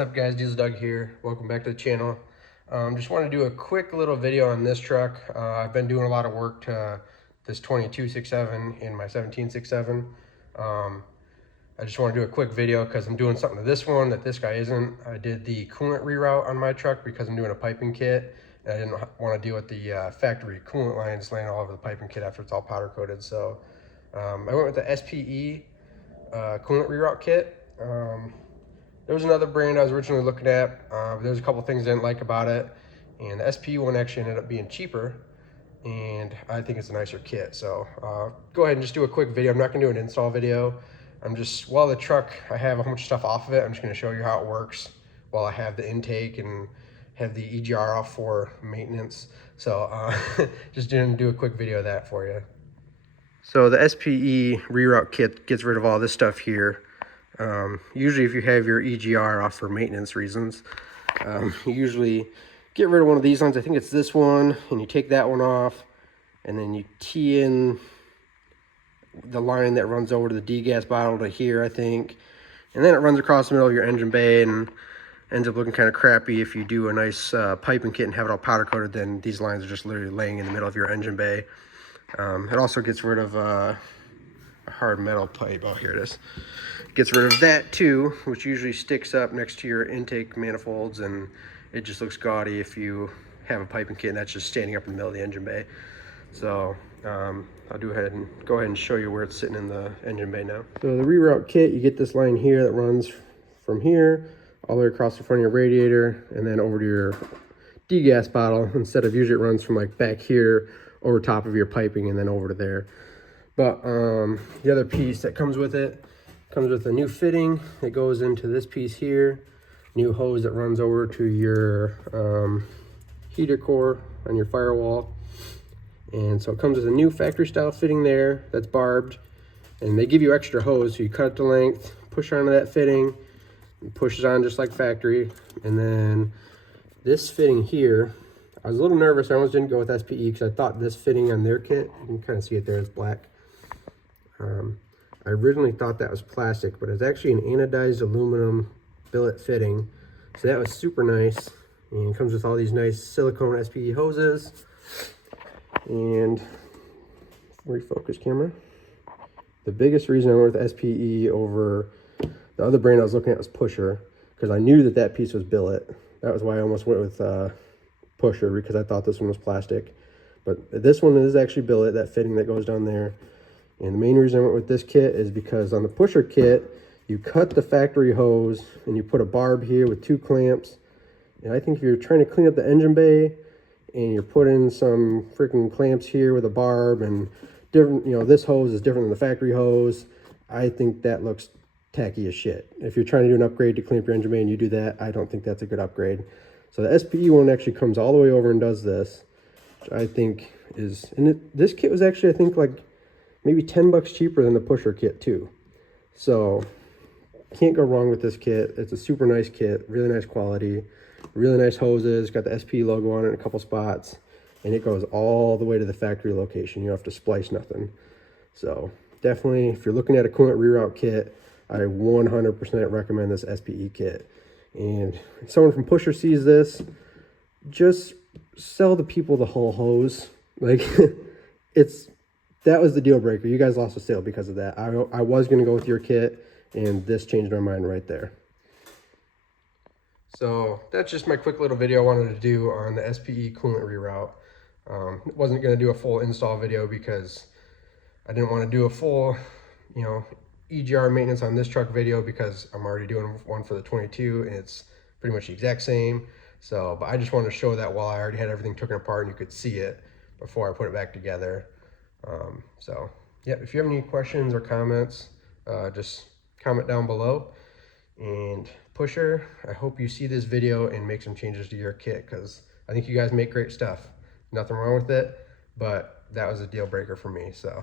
up, guys? Diesel Doug here. Welcome back to the channel. Just want to do a quick little video on this truck. I've been doing a lot of work to this 2267 and my 1767. I just want to do a quick video because I'm doing something to this one that this guy isn't. I did the coolant reroute on my truck because I'm doing a piping kit. And I didn't want to deal with the factory coolant lines laying all over the piping kit after it's all powder coated. So I went with the SPE coolant reroute kit. There was another brand I was originally looking at. There was a couple things I didn't like about it, and the SPE one actually ended up being cheaper, and I think it's a nicer kit. So go ahead and just do a quick video. I'm not gonna do an install video. I'm just, while the truck, I have a whole bunch of stuff off of it, I'm just gonna show you how it works while I have the intake and have the EGR off for maintenance. So just gonna do a quick video of that for you. So the SPE reroute kit gets rid of all this stuff here. Usually if you have your EGR off for maintenance reasons, you usually get rid of one of these lines. I think it's this one, and you take that one off, and then you key in the line that runs over to the degas bottle to here, I think, and then it runs across the middle of your engine bay and ends up looking kind of crappy. If you do a nice piping kit and have it all powder coated, then these lines are just literally laying in the middle of your engine bay. It also gets rid of a hard metal pipe. Oh, here it is. Gets rid of that too, which usually sticks up next to your intake manifolds, and it just looks gaudy if you have a piping kit and that's just standing up in the middle of the engine bay. So I'll go ahead and show you where it's sitting in the engine bay now. So the reroute kit, you get this line here that runs from here all the way across the front of your radiator and then over to your degas bottle, instead of usually it runs from like back here over top of your piping and then over to there. But the other piece that comes with it comes with a new fitting that goes into this piece here, new hose that runs over to your heater core on your firewall. And so it comes with a new factory style fitting there that's barbed, and they give you extra hose, so you cut it to length, push onto that fitting, and push it on just like factory. And then this fitting here, I was a little nervous. I almost didn't go with SPE because I thought this fitting on their kit, you can kind of see it there, it's black. I originally thought that was plastic, but it's actually an anodized aluminum billet fitting. So that was super nice, and it comes with all these nice silicone SPE hoses. And refocus camera. The biggest reason I went with SPE over the other brand I was looking at was Pusher, because I knew that that piece was billet. That was why I almost went with Pusher, because I thought this one was plastic. But this one is actually billet, that fitting that goes down there. And the main reason I went with this kit is because on the Pusher kit, you cut the factory hose and you put a barb here with 2 clamps. And I think if you're trying to clean up the engine bay and you're putting some freaking clamps here with a barb and different, you know, this hose is different than the factory hose, I think that looks tacky as shit. If you're trying to do an upgrade to clean up your engine bay and you do that, I don't think that's a good upgrade. So the SPE one actually comes all the way over and does this, which I think is, and this kit was actually, I think, like maybe 10 bucks cheaper than the Pusher kit too. So can't go wrong with this kit. It's a super nice kit, really nice quality, really nice hoses, got the SP logo on it in a couple spots, and it goes all the way to the factory location. You don't have to splice nothing. So definitely, if you're looking at a coolant reroute kit, I 100% recommend this SPE kit. And if someone from Pusher sees this, just sell the people the whole hose. Like that was the deal breaker. You guys lost a sale because of that. I was going to go with your kit, and this changed my mind right there. So that's just my quick little video I wanted to do on the SPE coolant reroute. Wasn't going to do a full install video because I didn't want to do a full, you know, EGR maintenance on this truck video, because I'm already doing one for the 22 and it's pretty much the exact same. So, but I just wanted to show that while I already had everything taken apart and you could see it before I put it back together. So yeah, if you have any questions or comments, just comment down below. And Pusher, I hope you see this video and make some changes to your kit, because I think you guys make great stuff. Nothing wrong with it, but that was a deal breaker for me. So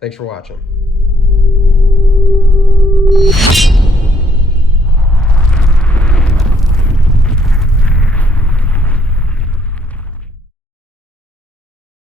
thanks for watching.